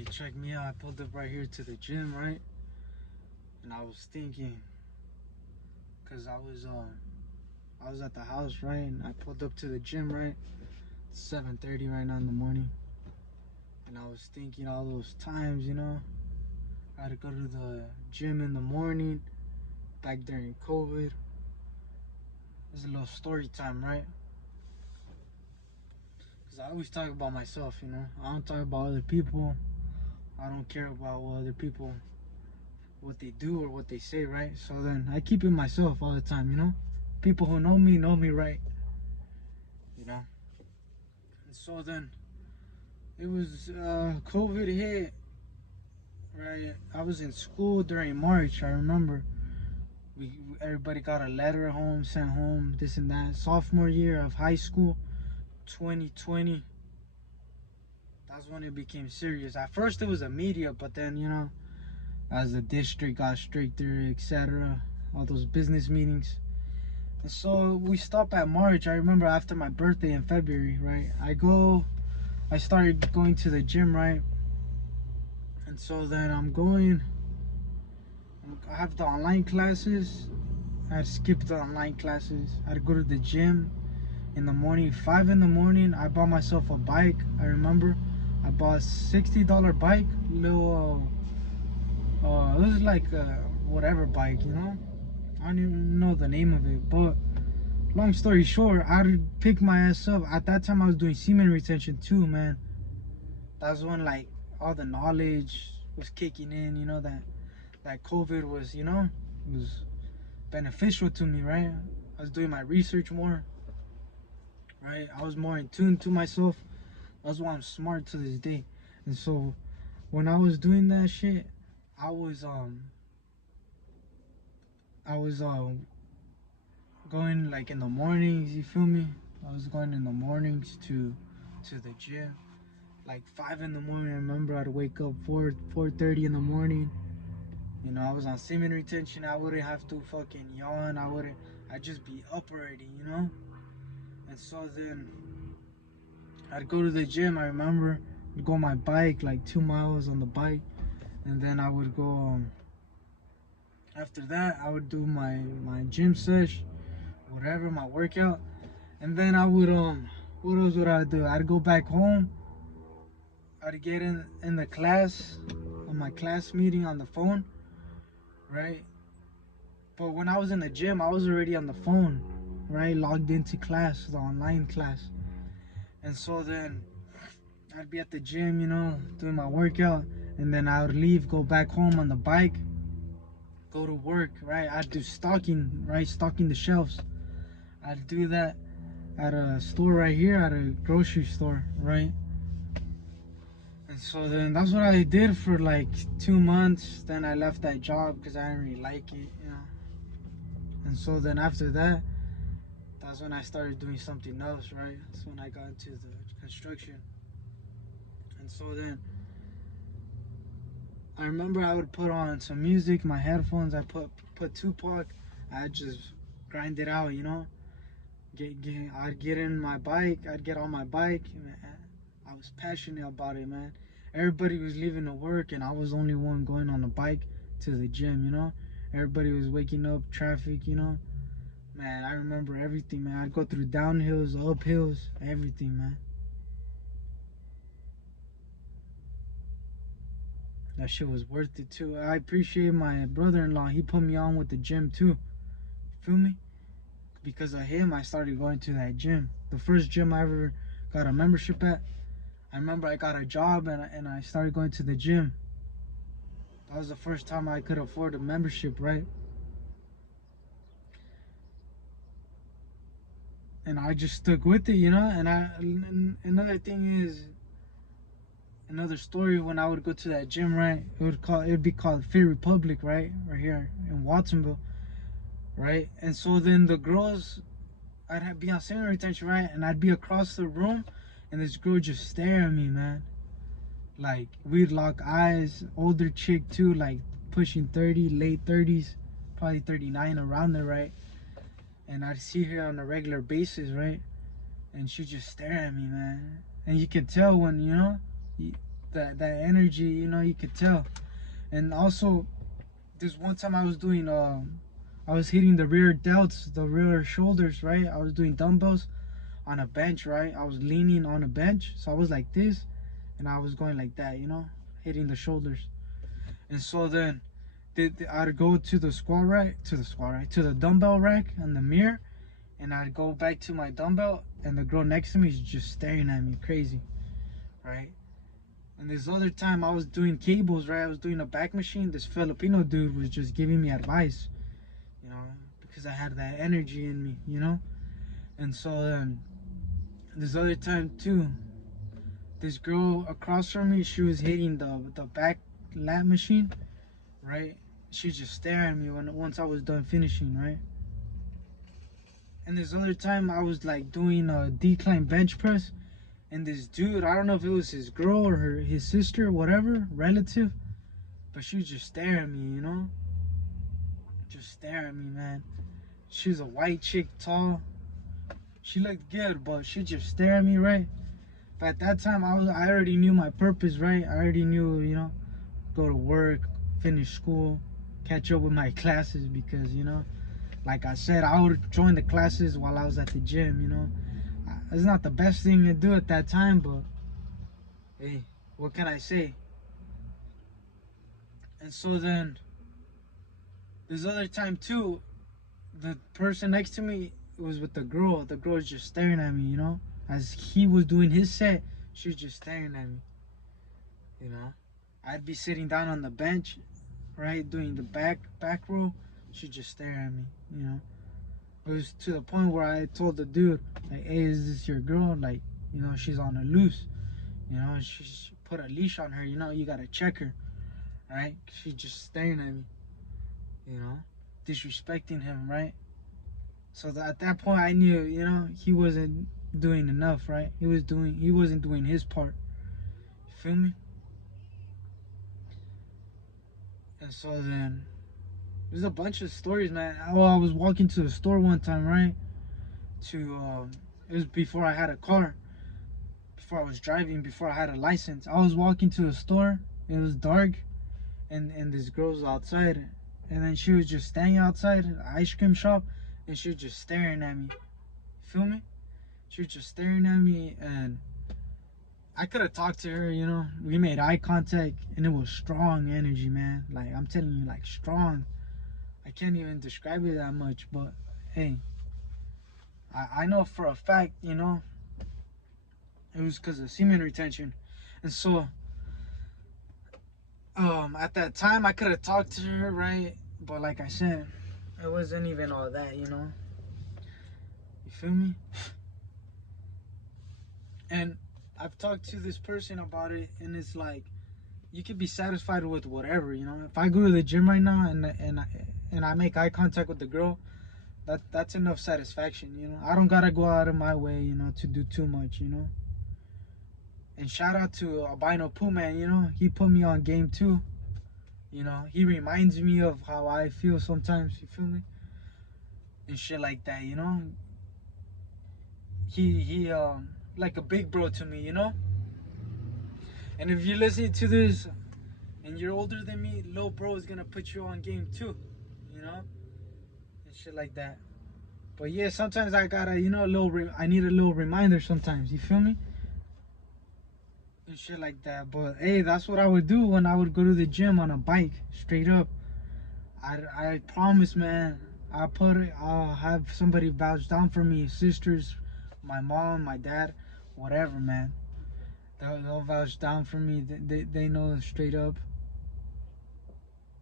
Alright, check me out. I pulled up right here to the gym, right? And I was thinking, cause I was at the house, right? And I pulled up to the gym, right? It's 7:30 right now in the morning, and I was thinking all those times, I had to go to the gym in the morning back during COVID. It's a little story time, right? Cause I always talk about myself, I don't talk about other people. I don't care about what other people, what they do or what they say, right? So then I keep it myself all the time. People who know me right, you know. And so then it was COVID hit, right? I was in school during March. I remember everybody got a letter home, sent home, this and that. Sophomore year of high school, 2020. That's when it became serious. At first it was immediate, but then as the district got stricter, etc., all those business meetings. And so we stopped at March. I remember after my birthday in February, right? I started going to the gym, right? And so then I have the online classes. I had to skip the online classes. I had to go to the gym in the morning, 5 in the morning. I bought myself a bike. I remember I bought a $60 bike, little, it was like a whatever bike, I don't even know the name of it, but long story short, I would pick my ass up. At that time, I was doing semen retention too, man. That's when like all the knowledge was kicking in, that COVID was, was beneficial to me, right? I was doing my research more, right? I was more in tune to myself. That's why I'm smart to this day. And so when I was doing that shit, I was I was going like in the mornings, you feel me? I was going in the mornings to the gym. Like 5 in the morning, I remember I'd wake up 4:30 in the morning. I was on semen retention. I wouldn't have to fucking yawn. I'd just be up already. And so then I'd go to the gym. I remember I'd go on my bike, like 2 miles on the bike. And then I would go, after that, I would do my gym sesh, whatever, my workout. And then I would, what else would I do? I'd go back home. I'd get in the class, on my class meeting on the phone, right? But when I was in the gym, I was already on the phone, right? Logged into class, the online class. And so then I'd be at the gym, doing my workout. And then I would leave, go back home on the bike, go to work, right? I'd do stocking, right? Stocking the shelves. I'd do that at a store right here, at a grocery store, right? And so then that's what I did for like 2 months. Then I left that job because I didn't really like it. And so then after that, that's when I started doing something else, right? That's when I got into the construction. And so then I remember I would put on some music, my headphones. I put Tupac. I'd just grind it out, I'd get in my bike. I'd get on my bike. Man, I was passionate about it, man. Everybody was leaving to work, and I was the only one going on the bike to the gym. Everybody was waking up, traffic. Man, I remember everything, man. I'd go through downhills, up hills, everything, man. That shit was worth it too. I appreciate my brother-in-law. He put me on with the gym too. Feel me? Because of him, I started going to that gym. The first gym I ever got a membership at. I remember I got a job and I started going to the gym. That was the first time I could afford a membership, right? And I just stuck with it. And another thing is, another story, when I would go to that gym, right? It would be called Fit Republic, right? Right here in Watsonville, right? And so then the girls, be on semen retention, right? And I'd be across the room, and this girl would just stare at me, man. Like, we'd lock eyes. Older chick too, like pushing 30, late 30s, probably 39, around there, right? And I'd see her on a regular basis, right? And she'd just stare at me, man. And you can tell when, that energy, you know, you could tell. And also, this one time I was hitting the rear delts, the rear shoulders, right? I was doing dumbbells on a bench, right? I was leaning on a bench, so I was like this, and I was going like that, you know, hitting the shoulders. And so then I'd go to the squat rack, to the dumbbell rack and the mirror, and I'd go back to my dumbbell, and the girl next to me is just staring at me crazy, right? And this other time I was doing cables, right? I was doing a back machine. This Filipino dude was just giving me advice, you know, because I had that energy in me, you know. And so this other time too, this girl across from me, she was hitting the back lat machine, right? She just stared at me once I was done finishing, right? And this other time I was like doing a decline bench press, and this dude, I don't know if it was his girl or his sister, whatever, relative, but she was just staring at me, you know? Just staring at me, man. She was a white chick, tall. She looked good, but she just stared at me, right? But at that time, I already knew my purpose, right? I already knew, you know, go to work, finish school, catch up with my classes because, you know, like I said, I would join the classes while I was at the gym, you know. It's not the best thing to do at that time, but hey, what can I say? And so then, this other time too, the person next to me was with the girl. The girl was just staring at me, you know. As he was doing his set, she was just staring at me, you know. I'd be sitting down on the bench, right, doing the back row. She'd just stare at me, you know. It was to the point where I told the dude, like, hey, is this your girl? Like, you know, she's on a loose. You know, she put a leash on her, you know, you gotta check her, right? She's just staring at me, you know, disrespecting him, right? So at that point I knew, you know, he wasn't doing enough, right? He wasn't doing his part. You feel me? And so then there's a bunch of stories, man. Oh, I was walking to the store one time, right? It was before I had a car, before I was driving, before I had a license. I was walking to the store. It was dark, and this girl was outside, and then she was just standing outside the ice cream shop, and she was just staring at me. Feel me? She was just staring at me, and I could have talked to her, you know. We made eye contact, and it was strong energy, man. Like, I'm telling you, like, strong. I can't even describe it that much, but hey, I know for a fact, you know, it was because of semen retention. And so, at that time, I could have talked to her, right? But like I said, it wasn't even all that, you know. You feel me? And I've talked to this person about it, and it's like, you could be satisfied with whatever, you know. If I go to the gym right now and I make eye contact with the girl, that's enough satisfaction, you know. I don't gotta go out of my way, you know, to do too much, you know. And shout out to Albino Pooh, man, you know, he put me on game too. You know, he reminds me of how I feel sometimes, you feel me? And shit like that, you know. He like a big bro to me, you know. And if you're listening to this and you're older than me, little bro is gonna put you on game too, you know, and shit like that. But yeah, sometimes I gotta, you know, I need a little reminder sometimes. You feel me? And shit like that. But hey, that's what I would do when I would go to the gym on a bike, straight up. I promise, man. I'll have somebody vouch down for me, sisters, my mom, my dad, whatever, man. They'll vouch down for me. They know straight up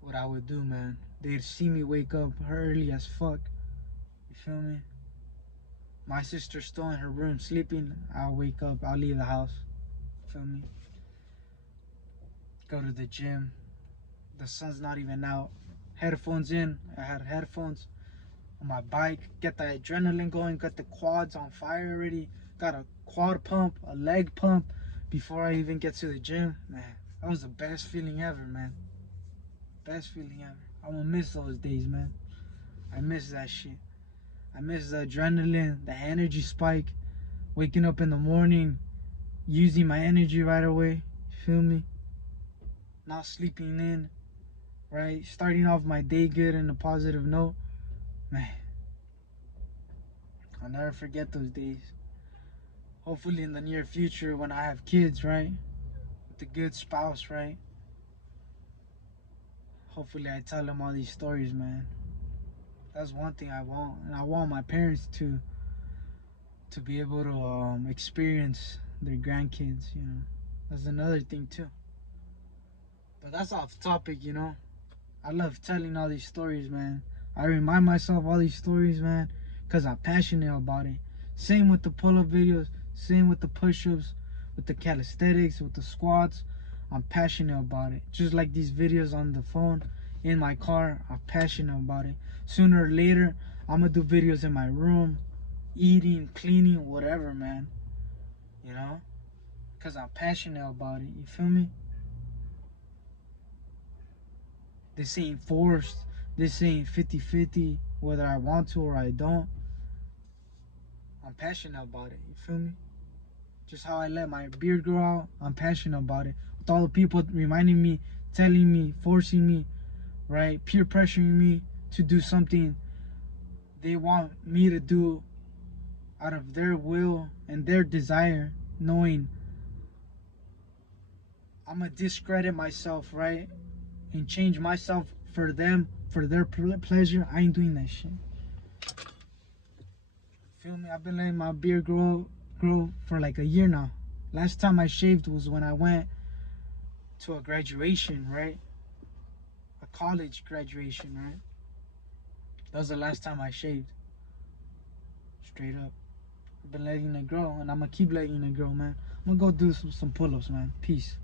what I would do, man. They'd see me wake up early as fuck. You feel me? My sister's still in her room sleeping. I'll wake up. I'll leave the house. Feel me? Go to the gym. The sun's not even out. Headphones in. I had headphones on my bike. Get the adrenaline going. Got the quads on fire already. Got a quad pump, a leg pump before I even get to the gym. Man, that was the best feeling ever, man. Best feeling ever. I'm gonna miss those days, man. I miss that shit. I miss the adrenaline, the energy spike, waking up in the morning, using my energy right away. feel me? Not sleeping in, right? Starting off my day good in a positive note. Man, I'll never forget those days. Hopefully in the near future when I have kids, right? With a good spouse, right? Hopefully I tell them all these stories, man. That's one thing I want. And I want my parents to be able to experience their grandkids, you know. That's another thing too. But that's off topic, you know. I love telling all these stories, man. I remind myself all these stories, man, because I'm passionate about it. Same with the pull-up videos, same with the push-ups, with the calisthenics, with the squats. I'm passionate about it. Just like these videos on the phone, in my car, I'm passionate about it. Sooner or later, I'm going to do videos in my room, eating, cleaning, whatever, man. You know? Because I'm passionate about it. You feel me? This ain't forced. This ain't 50-50, whether I want to or I don't. I'm passionate about it. You feel me? Just how I let my beard grow out, I'm passionate about it. With all the people reminding me, telling me, forcing me, right? Peer pressuring me to do something they want me to do out of their will and their desire, knowing I'm going to discredit myself, right? And change myself for them, for their pleasure. I ain't doing that shit. Feel me? I've been letting my beard grow for like a year now. Last time I shaved was when I went to a graduation, right? A college graduation, right? That was the last time I shaved. Straight up. I've been letting it grow, and I'm gonna keep letting it grow, man. I'm gonna go do some pull-ups, man. Peace.